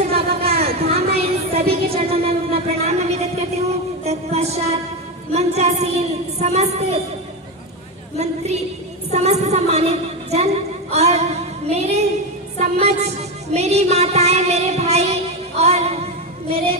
सिद्धेश्वर बाबा का धाम है, सभी के चरणों में अपना प्रणाम निवेदित करती हूँ। तत्पश्चात मंचासीन समस्त मंत्री, समस्त सम्मानित जन और मेरे समक्ष मेरी माताएं, मेरे भाई और मेरे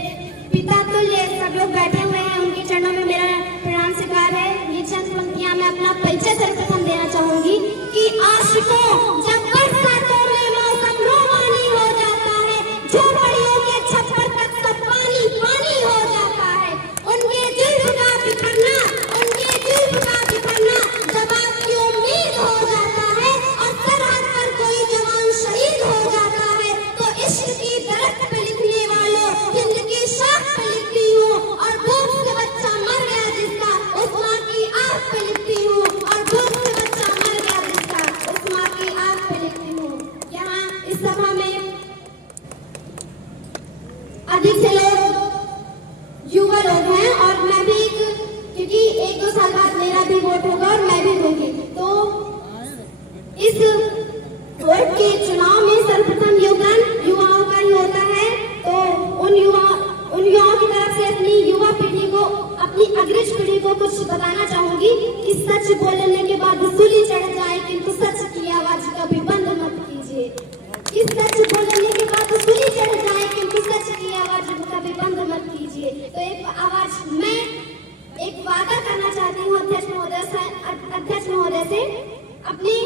पिता तुल्य सब लोग बैठे हुए हैं, उनके चरणों में मेरा प्रणाम स्वीकार है। ये चंद पंक्तियां मैं अपना परिचय सर्वप्रथम देना चाहूंगी कि आशिकों जब बरसातों में मौसम रोमानी हो जाता है, झोपड़ियों के छप्पर तक सब पानी पानी हो जाता है, उनके जुल्फ का बिखरना, उनके जुल्फ का बिखरना जब आपकी उम्मीद हो जाता है और सरहद पर कोई जवान शहीद हो जाता है, तो इश्क की दरख्त पे लिखने वालों हिंद की शाख पे लिखती हूँ और भूख से बच्चा मर गया जिसका उस माँ की आँख पे लिखती हूँ, और भूख से बच्चा मर गया जिसका उस माँ की आँख पे लिखती हूँ। यहाँ इस सभा में अधिक से लोग युवा लोग हैं और मैं भी, क्योंकि 1-2 साल बाद मेरा भी वोट होगा और मैं भी दूंगी, तो इस वोट के चुनाव में सर्वप्रथम योगदान युवाओं का ही होता है। तो उन युवाओं की तरफ से अपनी युवा पीढ़ी को, अपनी अग्रज पीढ़ी को कुछ बताना चाहूंगी कि सच बोलने के बाद सूली चढ़ जाए, किंतु सच की आवाज कभी बंद मत कीजिए। कि सच बोलने के बाद सूली चढ़ जाए, किंतु सच की आवाज कभी बंद मत कीजिए। तो एक वादा करना चाहती हूँ अध्यक्ष महोदय से अपनी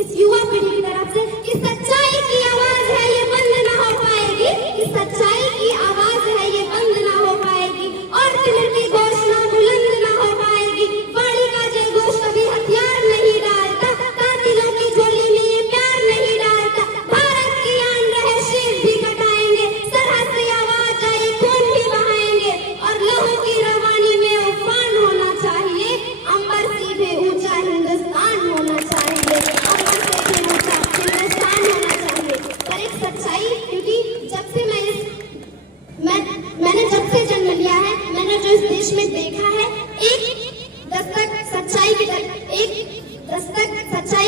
इस युवा पीढ़ी की तरफ से कि सच्चाई की आवाज है ये बंद ना हो पाएगी, कि सच्चाई की आवाज है ये बंद ना हो पाएगी, और दिल की घोषणा बुलंद ना हो पाएगी। बाड़ी का जय घोष कभी हथियार नहीं डालता, कातिलों की झोली में ये प्यार नहीं डालता। भारत की आन रहे शीर भी कटाएंगे, सरहद से आवाज आई खून भी बहाएंगे, और लहू की रवानी में उफान होना चाहिए, अंबर से भी ऊंचा हिंदुस्तान होना चाहिए, अंबर से भी ऊंचा हिंदुस्तान होना चाहिए। पर एक सच्चाई, क्योंकि जब से मैंने जब से जन्म लिया है, मैंने जो इस देश में देखा है, एक दस्तक सच्चाई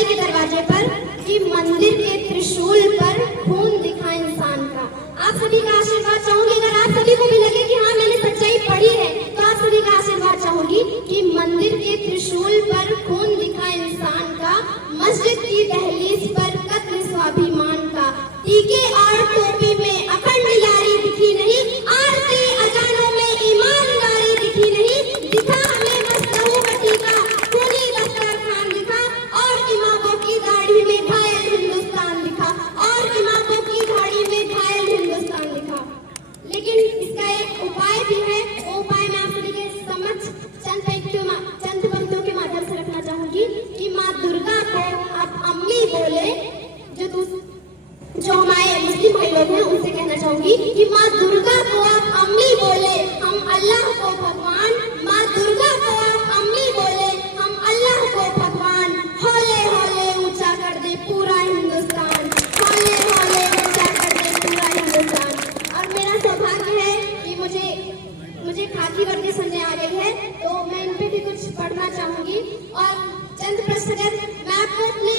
के दरवाजे पर कि मंदिर के त्रिशूल पर खून दिखा इंसान का। आप सभी का आशीर्वाद चाहूंगी, अगर आप सभी को भी लगे कि हाँ मैंने सच्चाई पढ़ी है, तो आप सभी का आशीर्वाद चाहूंगी कि मंदिर के त्रिशूल पर खून दिखा इंसान का, मस्जिद की दहलीज पर कत्ल स्वाभिमान का, टीके और टोपी में अखंड यारी दिखी नहीं, आरती अजानों में ईमानदारी दिखी नहीं, दिखा हमें मस्तहू बटी का खूनी लश्कर खान दिखा, और इमामों की दाढ़ी में घायल हिंदुस्तान दिखा, और इमामों की दाढ़ी में घायल हिंदुस्तान दिखा। लेकिन इसका एक उपाय भी है, वो उपाय मैं आप सभी के समक्ष चंद पंक्तियों के माध्यम से रखना चाहूंगी कि माँ दुर्गा को आप अम्मी बोले, जो हमारे मुस्लिम भाई लोग हैं उनसे कहना चाहूंगी कि माँ दुर्गा को आप अम्मी बोले, हम अल्लाह को भगवान, माँ दुर्गा को आप अम्मी बोले, हम अल्लाह को भगवान, हौले हौले ऊंचा कर दे पूरा हिंदुस्तान, हौले हौले ऊंचा कर दे पूरा हिंदुस्तान। और मेरा सौभाग्य है कि मुझे खाकी वर्दी सुनने आ रही है, तो मैं इन पे भी कुछ पढ़ना चाहूंगी। और चंद प्रश्न मैं आपको अपने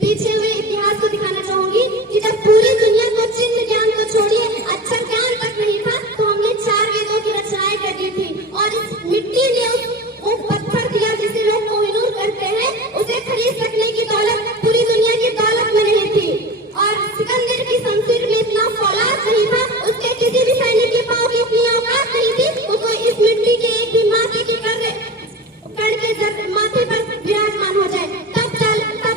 पीछे हुए इतिहास को दिखाना चाहूंगी कि जब पूरी दुनिया को चिन्ह ज्ञान को छोड़िए अक्षर ज्ञान तक नहीं था, तो हमने 4 वेदों की रचनाएं कर दी थी, और इस मिट्टी ने वो पत्थर दिया जिसे लोग कोहिनूर करते हैं, उसे खरीद सकने की दौलत पूरी दुनिया की दौलत में नहीं थी। और सिकंदर की शमशीर में इतना फौलाद नहीं था, उसके किसी भी सैनिक के पांव की इतनी औकात नहीं थी, वो तो इस मिट्टी के एक भी माथे के कण के माथे पर विराजमान हो जाए। तब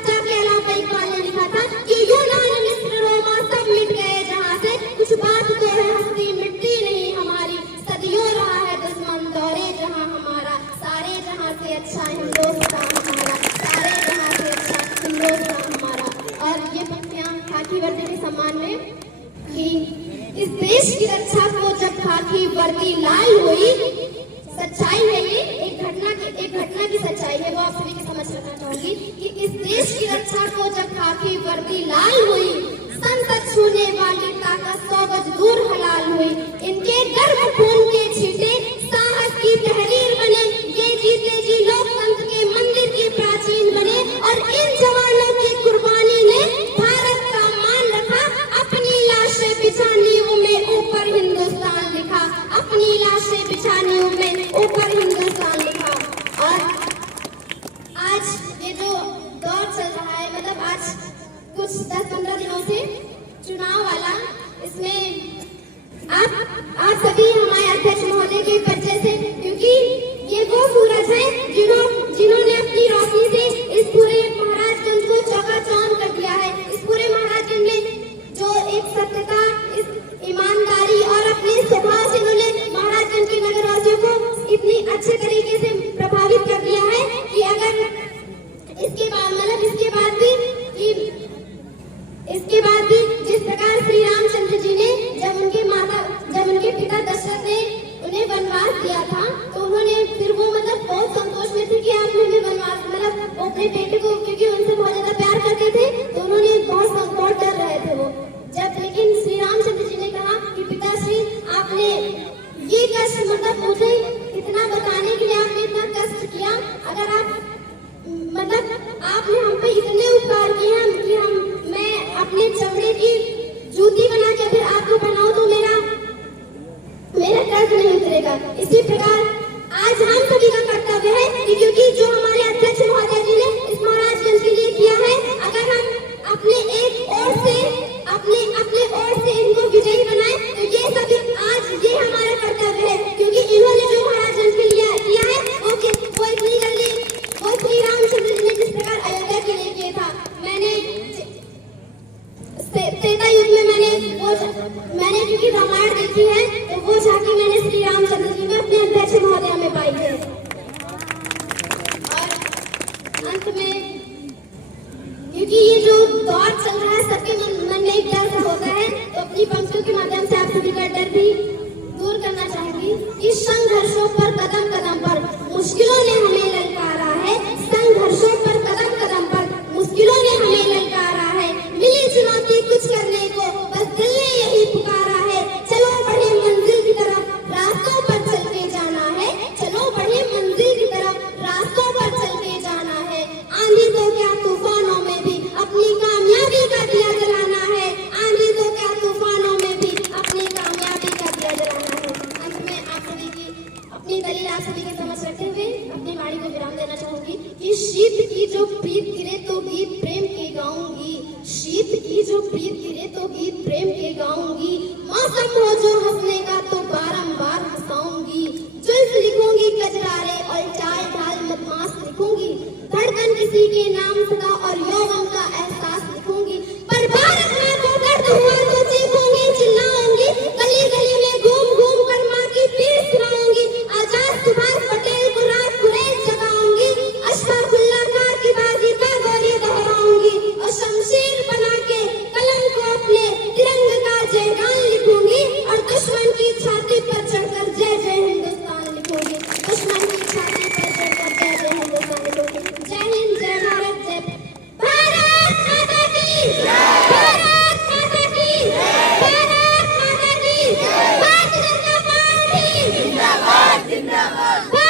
जाके अलाउद्दीन इकबाल ने लिखा था कि यूनान मिस्र रोमा सब मिट गए जहाँ से, कुछ बात तो है हस्ती मिट्टी नहीं हमारी, सदियों रहा है दुश्मन दौरे जहाँ हमारा, सारे जहाँ से अच्छा हिंदुस्तान हमारा, सारे जहाँ से अच्छा हिंदुस्तान हमारा। और ये पंक्तियां खाकी वर्दी के सम्मान में कि इस देश की रक्षा को जब खाकी वर्दी लाल हुई, सच्चाई है ये, एक घटना की सच्चाई है, वो आप सभी के समझ रखना चाहूंगी कि इस देश की रक्षा को जब खाकी वर्दी लाल हुई, संसद छूने वाली ताकत 100 गज दूर हलाल हुई, इनके गर्भ खून के छींटे साहस की तहरीर बने, ये जीते जी लोकतंत्र के मंदिर के प्राचीन बने, और इन जवानों की कुर्बानी ने भारत का मान रखा, अपनी लाशें बिछा नींव में ऊपर हिंदुस्तान लिखा, अपनी लाशें बिछाने में ऊपर हिंदुस्तान लिखा। और आज ये जो दौर चल रहा है, मतलब आज कुछ 10-15 दिनों से चुनाव वाला, इसमें आप सभी हमारे अध्यक्ष महोदय के परिचय से, क्योंकि ये वो सूरज है जिन्होंने अपनी रोशनी से इस पूरे महाराजगंज को चकाचौंध कर दिया है। इस पूरे महाराजगंज में जो एक सत्यता, इस ईमानदारी और अपने स्वभाव से उन्होंने महाराजगंज के नगरवासियों को इतनी अच्छे तरीके से प्रभावित कर दिया है कि अगर इसके बाद भी जिस प्रकार श्री रामचंद्र जी ने जब उनके पिता दशरथ ने उन्हें वनवास दिया था, तो उन्होंने फिर वो मतलब बहुत संतोष में थे कि आपने हमें वनवास, मतलब वो अपने बेटे को, क्योंकि उनसे बहुत ज्यादा प्यार करते थे, तो उन्होंने बहुत डर रहे थे वो जब। लेकिन श्री रामचंद्र जी ने कहा कि पिताश्री, आपने ये कष्ट, मतलब मुझे इतना बताने के लिए आपने इतना कष्ट किया, अगर आप आपने हम पे इतने उपकार किए हैं कि मैं अपने चमड़े की जूती बना के फिर आपको बनाऊं तो मेरा कर्ज नहीं उतरेगा। इसी प्रकार आज हम सभी का कर्तव्य है कि क्योंकि जो हमारे अध्यक्ष महोदय जी ने इस महाराजगंज के लिए किया है, अगर हम अपने ओर से इनको विजयी बनाए, तो ये सभी आज ये हमारा कर्तव्य है, क्योंकि इन्होंने जो महाराजगंज के लिए किया है वो इतनी जल्दी, वो श्री रामचंद्र जी ने जिस प्रकार अयोध्या के लिए किया था, त्रेता युग में मैंने क्योंकि रामायण देखी है, तो वो झांकी मैंने श्री रामचंद्र जी में अपने अध्यक्ष महोदय में पाई है। और अंत में, क्योंकि ये जो दौर चल रहा है, सबके मन में एक डर होता है, तो अपनी पंक्तियों के माध्यम से आप सभी का डर भी दूर करना चाहूंगी कि संघर्षों पर कदम कदम पर मुश्किलों ने हमें ललकारा है, संघर्षों पर कदम कदम पर मुश्किलों ने हमें ललकारा है, मिली चुनौती कुछ करने को बस दिल ने यही पुकारा है, चलो बढ़े मंजिल की तरफ रास्तों पर चल के जाना है, चलो बढ़े मंजिल की तरफ रास्तों पर चल के जाना है, आंधी तो क्या तूफानों में भी अपनी कामयाबी का दिया जलाना है, आंधी तो क्या तूफानों में भी अपनी कामयाबी का दिया जलाना है। अंत में आप सभी की अपनी दलील आप सभी के समझ रखते हुए अपनी वाणी को विराम देना चाहूंगी कि शीत की जो प्रीत गिरे तो गीत प्रेम के गाऊंगी, शीत की जो प्रीत गिरे तो गीत प्रेम के गाऊंगी, मौसम हो जो हंसने का तो बारंबार हंसाऊंगी, जुल्फ लिखूंगी कजरारे और चाल ढाल मदमाश लिखूंगी, धड़कन किसी के नाम सदा और यौवन का एहसास लिखूंगी, पर भारत माँ को दर्द हुआ तो चीखूंगी, चिल्लाऊंगी, गली गली में घूम घूम कर माँ की पीर सुनाऊंगी, आजाद सुभाष पटेल को रात गुरेज जगाऊंगी, अशफाकुल्लाह खां की बाजी का गौरी दोहराऊंगी, और शमशीर बना के कलम को अपने तिरंगे का जयगान लिखूंगी, और दुश्मन की छाती पर चढ़कर जय जय हिंदुस्तान लिखूंगी, दुश्मन की छाती पर चढ़कर जय जय हिंदुस्तान लिखूंगी। जय हिंद, जय भारत, जय भारत माता की, भारत माता की, भारत माता की, भारतीय जनता पार्टी जिंदाबाद जिंदाबाद।